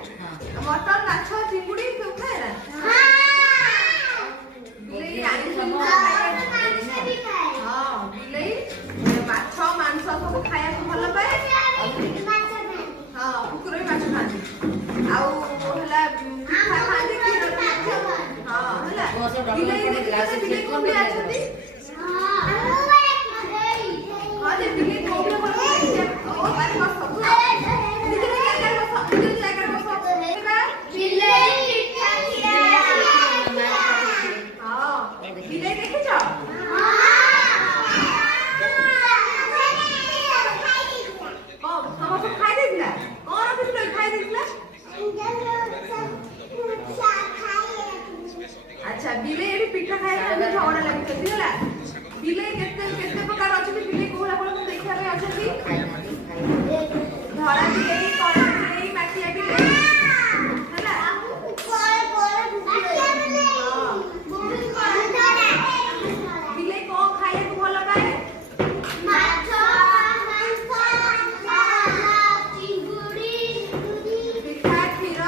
Mutton माछ चिंगुड़ी सब खाए ना बिलेई हाँ बिलेई माछ मांस सब खाया भल पाए हाँ कुकुर भी माछ खाती आउ हला पिठा खाती हाँ हला बिलेई बिलेई कोन भी आछती हाँ जे बिलेई कोन भी बोल ओ बारी बस सब अच्छा बिलेई पिठा खाए झगड़ा लगी बिलेई केते प्रकार अछि बिलेई कोला कोला देखा रे अछि धरा बिलेई कला बिलेई माटिया बिलेई हैला बिलेई को खाए को भल पाए माछ चिंगुड़ी पिठा खीर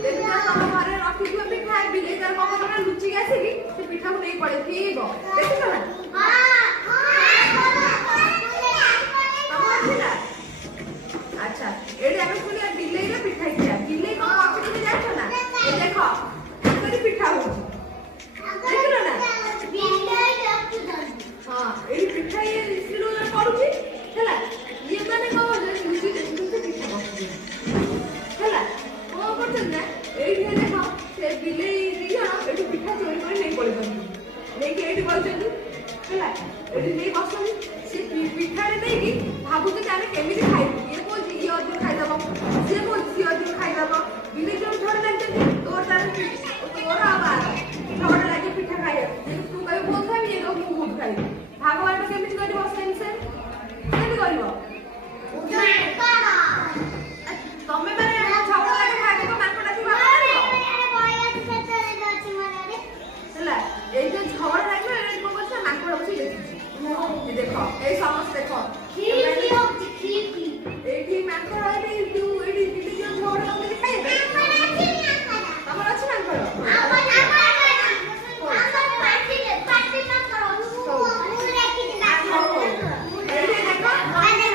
देखा तम घरे रखी दियो पिठा बिलेई तर को कोना लुचि आसी की से पिठा को नहीं पड़े थीबो देखिस ना अच्छा एडी आमे सुनिया बिलेई रे पिठा किया बिलेई को पछ के जाछो ना ए देखो तोरी पिठा हो देखलो ना बिलेई रखु हां एडी पिठा ये सिलो ना पडुची हैला ये माने को जे लुची पिठा बसु हैला को करछन ना एडी देखो से बिलेई दिया एडी पिठा चोरी कर नहीं पड़े नहीं कि एडी बसु हैला एडी नहीं बसु से पिठा रे नहीं कि भाबु जे आमे केमिति खाइ ये को जी अधिक खाइ दबो से को जी अधिक खाइ दबो बिले जो छोड़ देते तोर तार तोर आवाज छोड़ लागे पिठा खाइ तू कहि बहुत खाइ ये तो मु बहुत खाइ भगवान के केमिति करिवो सेंसे केमिति करिवो तमे माने झगड़ा लागे खाइ को मानकोटा की बाबा चला ए जे झगड़ा लागे ए को बस मानकोटा बसी देखो ए समस्त देखो एठी मानकोड़ा रे तू एठी दिदी जो छोड़ के खाइबे हमर अछि मानकोड़ा पार्टी ना करो मु राखी ना करो एठी देखो मानकोड़ा रे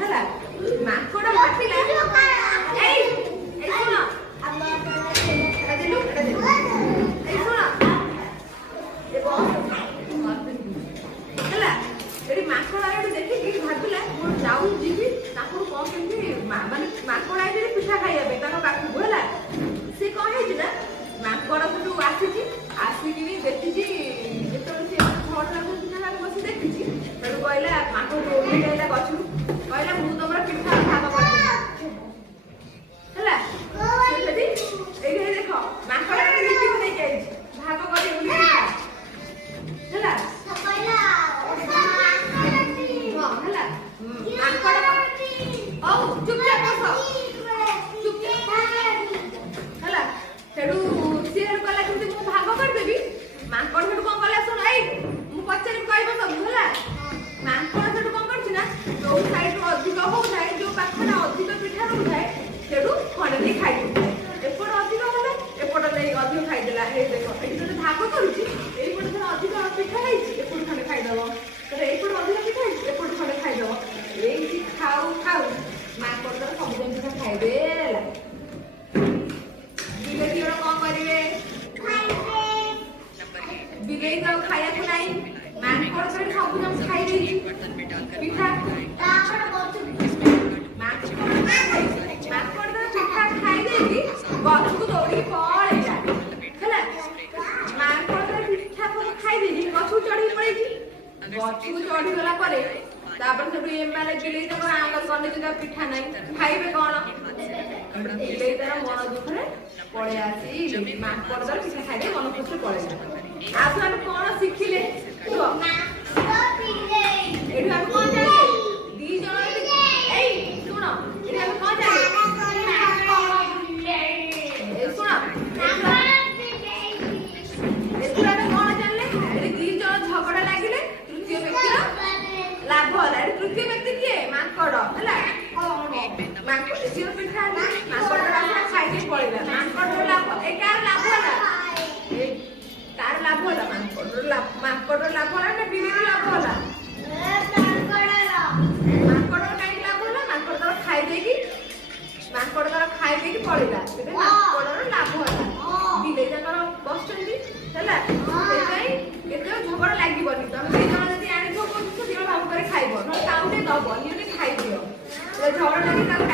होला मानकोड़ा पाटिला ए सुनो ए सुनो ए बस ହେଲା ଏଠି ମାଙ୍କଡା ଏଠି ଦେଖିକି ଭାବିଲା ମୁଁ ଯାଉ ଯିବି ତାକୁ କଣ କେମିତି ମାନେ ମାଙ୍କଡା ଏଠି ପିଠା ଖାଇବା ପାଇଁ ତାଙ୍କ ପାଖକୁ ହେଲା ସେ କଣ ହେଇଛି ନା ମାଙ୍କଡ ସେଠୁ ଆସିକି ଦେଖିଛି ଯେତେବେଳେ ସେ ଛଅଟା ଲାଗୁଛି ପିଠା ବସି ଦେଖିଛି ସେଠୁ କହିଲା ମାଙ୍କଡ ଓହ୍ଲେଇ ଯାଇଲା ଗଛରୁ କହିଲା ମୁଁ ତମର ପିଠା ଭାଗ କରିଦେବି ହେଲା ସେଠି ଏଇଠି ଦେଖ ମାଙ୍କଡା ନେଇକି ଯାଇଛି ଭାଗ କରି ହେଲା भाग करुची एपटे थोड़ा अधिक पिठा खाइछि एपटे खंडे खाइदबो तर एपटे अधिक पिठा खाइछि एपटे खंडे खाइदबो एई खाऊ मांकोड़ तर सब जन पिठा खाइबे ला बिलेई और कोन करिवे खाइबे बिलेई तो खाया को नाही मांकोड़ तर सब जन खाइ देछि पिठा तापर गछु मांकोड़ तर पिठा खाइ देछि गछु को दौड़ी पळेला ହେଲା मांकोड़ तर पिठा को खाइ देछि गछु चढ़ी पड़ेछि गछु चढ़ी गला परे तापर सेठु एमाले बिलेई तो आंगल करने जे पिठा नाही खाइबे कोन बिलेई तर मन दुखरे पळे आसी मांकोड़ तर पिठा खाइ दे मन खुश पळे आसु हम कोन सिखिले तो बिलेई एठु हम कोन जाने दी जण ए सुनो एठु हम कोन जाने ए सुनो झगड़ा लागिले तृतीय व्यक्ति लाभ होला तृतीय व्यक्ति किए मांकोड़ हैला ମାଙ୍କଡ ଝିଅ ପିଠା ମାଙ୍କଡ ଖାଇକି ପଳେଇଲା। ମାଙ୍କଡର ଲାଭ ଏ କାହାର ଲାଭ ହେଲା? ତାର ଲାଭ ହେଲା ମାଙ୍କଡର ଲାଭ ହେଲା ନା ବିଲେଇର ଲାଭ ହେଲା? ମାଙ୍କଡର କାହିଁକି ଲାଭ ହେଲା? ମାଙ୍କଡ ତାର ଖାଇଦେଇକି ପଳେଇଲା। ସେଟା ମାଙ୍କଡର ଲାଭ ହେଲା। ବିଲେଇ ତାଙ୍କର ବସିଛନ୍ତି ହେଲା। ସେଥିପାଇଁ କେତେବେଳେ ଝଗଡା ଲାଗିବନି। ତମେ ଦି ଜଣ ଯଦି ଆଣିଥିବ ଦି ଜଣ ଭାଗ କରି ଖାଇବ, ନହେଲେ କାଉଟେ ଦବ, ନିଅନି ଖାଇଦିଅ। ଝଗଡା ଲାଗି ତାକୁ